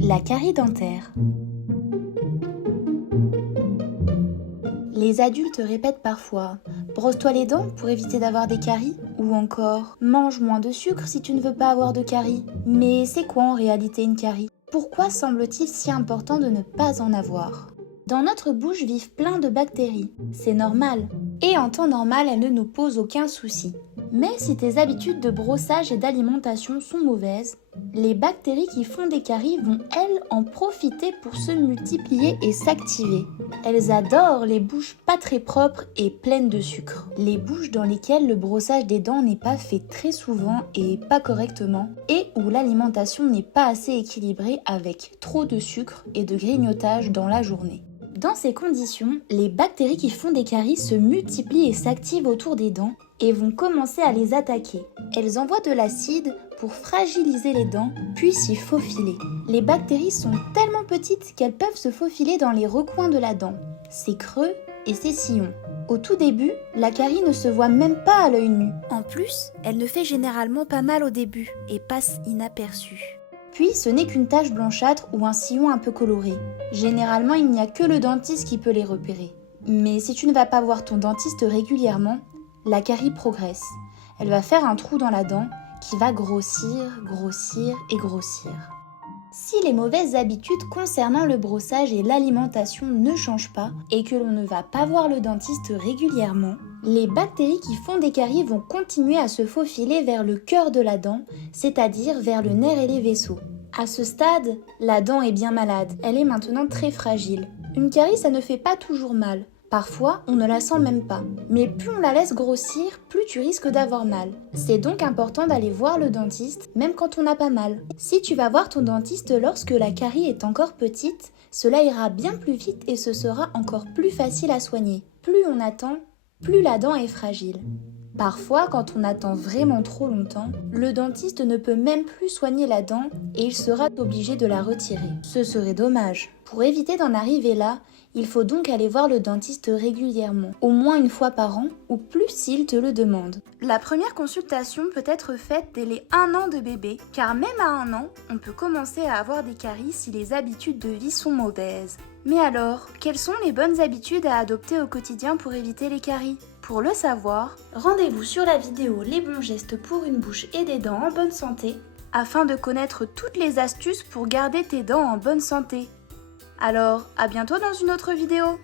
La carie dentaire. Les adultes répètent parfois « brosse-toi les dents pour éviter d'avoir des caries » ou encore « mange moins de sucre si tu ne veux pas avoir de caries ». Mais c'est quoi en réalité une carie? Pourquoi semble-t-il si important de ne pas en avoir? Dans notre bouche vivent plein de bactéries, c'est normal. Et en temps normal, elles ne nous posent aucun souci. Mais si tes habitudes de brossage et d'alimentation sont mauvaises, les bactéries qui font des caries vont, elles, en profiter pour se multiplier et s'activer. Elles adorent les bouches pas très propres et pleines de sucre. Les bouches dans lesquelles le brossage des dents n'est pas fait très souvent et pas correctement, et où l'alimentation n'est pas assez équilibrée avec trop de sucre et de grignotage dans la journée. Dans ces conditions, les bactéries qui font des caries se multiplient et s'activent autour des dents et vont commencer à les attaquer. Elles envoient de l'acide pour fragiliser les dents, puis s'y faufiler. Les bactéries sont tellement petites qu'elles peuvent se faufiler dans les recoins de la dent, ses creux et ses sillons. Au tout début, la carie ne se voit même pas à l'œil nu. En plus, elle ne fait généralement pas mal au début et passe inaperçue. Puis, ce n'est qu'une tache blanchâtre ou un sillon un peu coloré. Généralement, il n'y a que le dentiste qui peut les repérer. Mais si tu ne vas pas voir ton dentiste régulièrement, la carie progresse. Elle va faire un trou dans la dent qui va grossir, grossir et grossir. Si les mauvaises habitudes concernant le brossage et l'alimentation ne changent pas et que l'on ne va pas voir le dentiste régulièrement, les bactéries qui font des caries vont continuer à se faufiler vers le cœur de la dent, c'est-à-dire vers le nerf et les vaisseaux. À ce stade, la dent est bien malade, elle est maintenant très fragile. Une carie, ça ne fait pas toujours mal. Parfois, on ne la sent même pas. Mais plus on la laisse grossir, plus tu risques d'avoir mal. C'est donc important d'aller voir le dentiste, même quand on n'a pas mal. Si tu vas voir ton dentiste lorsque la carie est encore petite, cela ira bien plus vite et ce sera encore plus facile à soigner. Plus on attend, plus la dent est fragile. Parfois, quand on attend vraiment trop longtemps, le dentiste ne peut même plus soigner la dent et il sera obligé de la retirer. Ce serait dommage. Pour éviter d'en arriver là, il faut donc aller voir le dentiste régulièrement, au moins une fois par an ou plus s'il te le demande. La première consultation peut être faite dès les 1 an de bébé, car même à 1 an, on peut commencer à avoir des caries si les habitudes de vie sont mauvaises. Mais alors, quelles sont les bonnes habitudes à adopter au quotidien pour éviter les caries? Pour le savoir, rendez-vous sur la vidéo Les bons gestes pour une bouche et des dents en bonne santé, afin de connaître toutes les astuces pour garder tes dents en bonne santé. Alors, à bientôt dans une autre vidéo!